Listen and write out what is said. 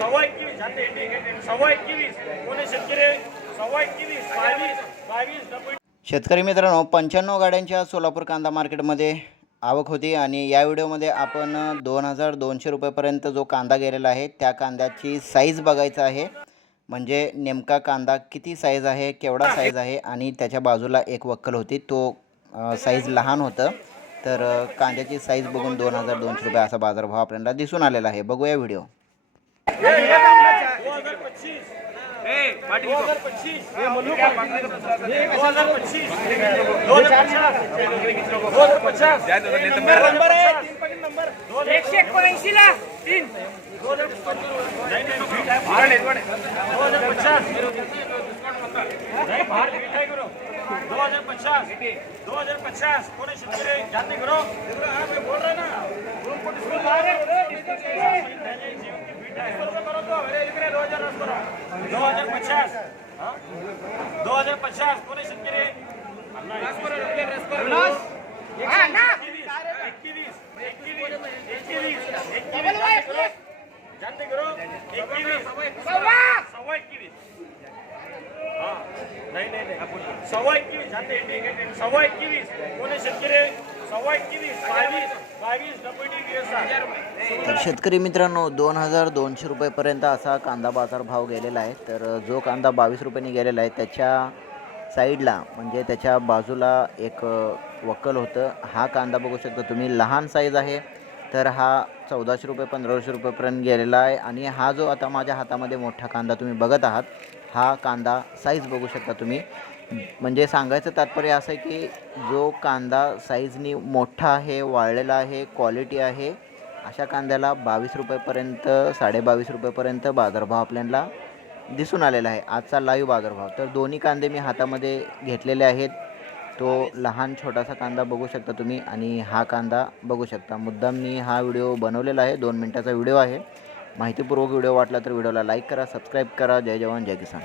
सव्वा एकवीस सव्वा एकवीस. कोणी शेतकरी? सव्वा एकवीस बावीस बावीस शेतकरी मित्रांनो पंच्याण्णव गाड्यांच्या सोलापूर कांदा मार्केटमध्ये आवक होती आणि या व्हिडिओमध्ये आपण दोन हजार दोनशे रुपयेपर्यंत जो कांदा गेलेला आहे त्या कांद्याची साईज बघायचं आहे. म्हणजे नेमका कांदा किती साईज आहे केवढा साईज आहे आणि त्याच्या बाजूला एक वक्कल होती. तो साईज लहान होतं. तर कांद्याची साईज बघून दोन हजार दोनशे रुपये असा बाजारभाव आपल्याला दिसून आलेला आहे. बघूया व्हिडिओ. एकशे एकोणऐंशी ला तीन दो हजार पचास दो हजार पचास दो हजार पचास जाते करो बोल रहे ना रूम को डिस्काउंट बाहर है जीवन की फिट है करो तो अरे लिख रहे दो हजार पचास? दो हजार पचास. कोणी शेतकरी. एकवीस. जाते करो. एकवीस. सव्वा. एकवीस. हा. नाही नाही नाही सव्वा एकवीस. जाते सव्वा एकवीस. कोणी शेतकरी. तर शेतकरी मित्रांनो दोन हजार दोनशे रुपयेपर्यंत असा कांदा बाजार भाव गेलेला आहे. तर जो कांदा बावीस रुपयांनी गेलेला आहे त्याच्या साईडला म्हणजे त्याच्या बाजूला एक वक्कल होतं. हा कांदा बघू शकता तुम्ही लहान साईज आहे. तर हा चौदाशे रुपये पंधराशे रुपयेपर्यंत गेलेला आहे. आणि हा जो आता माझ्या हातामध्ये मोठा कांदा तुम्ही बघत आहात हा कांदा साईज बघू शकता तुम्ही. म्हणजे सांगायचं तात्पर्य असं आहे की जो कांदा साईजनी मोठा आहे वाळलेला आहे क्वालिटी आहे अशा कांद्याला बावीस रुपयेपर्यंत साडेबावीस रुपयेपर्यंत बाजारभाव आपल्याला दिसून आलेला आहे. आजचा लाईव्ह बाजारभाव. तर दोन्ही कांदे मी हातामध्ये घेतलेले आहेत. तो लहान छोटासा कांदा बघू शकता तुम्ही आणि हा कांदा बघू शकता. मुद्दाम मी हा व्हिडिओ बनवलेला आहे. दोन मिनटाचा व्हिडिओ आहे. माहितीपूर्वक व्हिडिओ वाटला तर व्हिडिओला लाईक करा सबस्क्राईब करा. जय जवान जय किसान.